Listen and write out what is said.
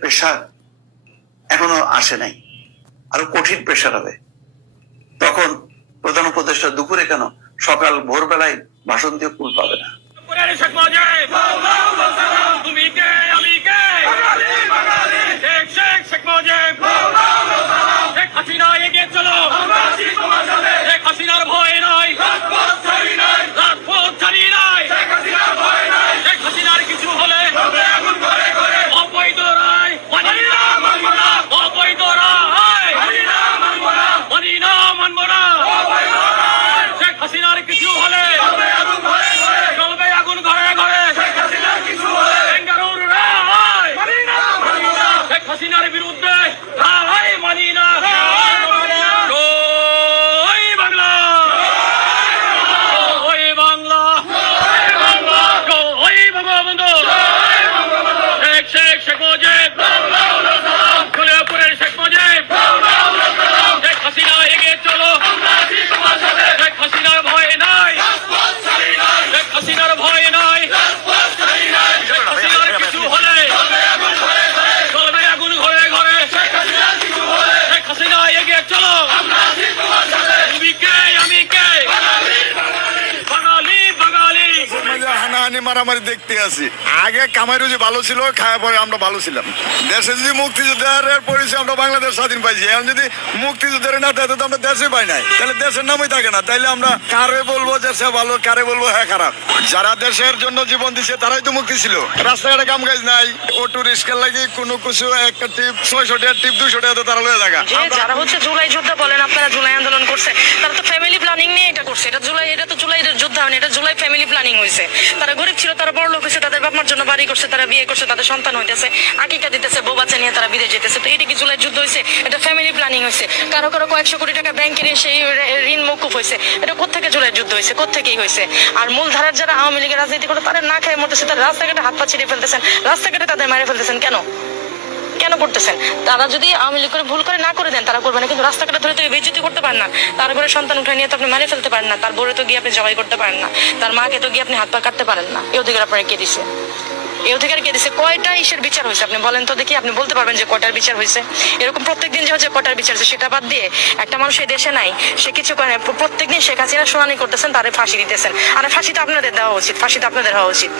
Pressure এখনো আসে নাই, আরো কঠিন প্রেশার হবে। তখন প্রধান উপদেষ্টা দুপুরে কেন, সকাল ভোরবেলায় ভাষণ দিয়ে কুল পাবে না। তুমি কে, আমি কে, শেখ মুজিব, শেখ হাসিনা এগিয়ে চলো, শেখ হাসিনার ভয় নয়, রাজপথ ছাড়ি নাই, শেখ হাসিনার কিছু হলে অবৈধ রায় অবৈধ রায় মানি না, মানব না। শেখ হাসিনার কিছু হলে চলবে আগুন ঘরে ঘরে, বেঙ্গালুরু রায় শেখ হাসিনার বিরুদ্ধে রায় মানি না। জয় বাংলা, জয় বাংলা, জয় বঙ্গবন্ধু, শেখ মুজিব, শেখ মুজিব, শেখ হাসিনা এগিয়ে চলো, শেখ হাসিনার ভয় নাই, শেখ হাসিনার ভয় নাই, শেখ হাসিনার কিছু হলে চলবে আগুন ঘরে ঘরে, শেখ হাসিনা এগিয়ে চলো, তুমি কে, আমি কে, বাঙালি বাঙালি। হানাহানি মারামারি দেখতে আছি। আগে কামাই রুজি ভালো ছিল, খাওয়া পরে আমরা ভালো ছিলাম। দেশে যদি মুক্তিযুদ্ধের পরিচয় আমরা বাংলাদেশ স্বাধীন পাইছি, এখন যদি মুক্তিযুদ্ধের না থাকে তো আমরা দেশে পাই নাই, তাহলে দেশের নামই থাকে না। তাইলে আমরা কারে বলবো যে সে ভালো, কারে বলবো হ্যাঁ খারাপ? যারা দেশের জন্য জীবন দিছে তারাই তো মুক্তি ছিল। রাস্তাঘাটে কাম কাজ নাই, অটো রিক্সার লাগে কোনো কিছু একটা টিপ 600 টাকা, টিপ 200 টাকা তো তারা লয়ে থাকা। যারা হচ্ছে জুলাই যোদ্ধা বলেন, আপনারা জুলাই আন্দোলন করছে, তারা তো ফ্যামিলি প্ল্যানিং নিয়ে এটা করছে। এটা তো জুলাই যোদ্ধা হয়নি, এটা জুলাই ফ্যামিলি প্ল্যানিং হয়েছে। তারা গরিব ছিল, তারা বড় লোক হয়েছে, তাদের বাপ মার জন্য বাড়ি করছে, তারা বিয়ে করছে, তাদের সন্তান হইতেছে, আকিকা দিতেছে, বউ বাচ্চা নিয়ে তারা বিদেশ যেতেছে। তো এটা কি জুলাই যুদ্ধ হয়েছে? এটা ফ্যামিলি প্ল্যানিং হয়েছে। কারো কয়েকশো কোটি টাকা ব্যাংকের সেই ঋণ মকুফ হয়েছে। এটা কোথেকে জুলাই যুদ্ধ হয়েছে? কোথেকেই হয়েছে? আর মূলধারার যারা আওয়ামী লীগের রাজনীতি করে তারা না খেয়ে মরতেছে, তারা রাস্তাঘাটে হাত পা ছিঁড়ে ফেলতেছেন, রাস্তাঘাটে তাদের মারে ফেলতেছেন। কেন করতেছেন? তারা যদি আওয়ামী লীগ করে ভুল করে না করে দেন তারা করবে না, কিন্তু রাস্তাঘাটে ধরে তো বেইজ্জতি করতে পারেন না। তার ঘরে সন্তান উঠে নিয়ে তো আপনি মারে ফেলতে পারেন না, তার বোরে তো গিয়ে আপনি জবাই করতে পারেন না, তার মাকে তো গিয়ে আপনি হাত পা কাটতে পারেন না। এই অধিকার আপনারা কে দিছে? এই অধিকার কে দিছে? কয়টা ইসের বিচার হয়েছে আপনি বলেন তো দেখি? আপনি বলতে পারবেন যে কয়টার বিচার হয়েছে? এরকম প্রত্যেকদিন যে হচ্ছে কয়টার বিচার হয়েছে সেটা বাদ দিয়ে একটা মানুষ এই দেশে নাই, সে কিছু করে প্রত্যেকদিন শেখ হাসিনা শুনানি করতেছেন, তারে ফাঁসি দিতেছেন। আর ফাঁসিটা আপনাদের দেওয়া উচিত, ফাঁসিটা আপনাদের হওয়া উচিত।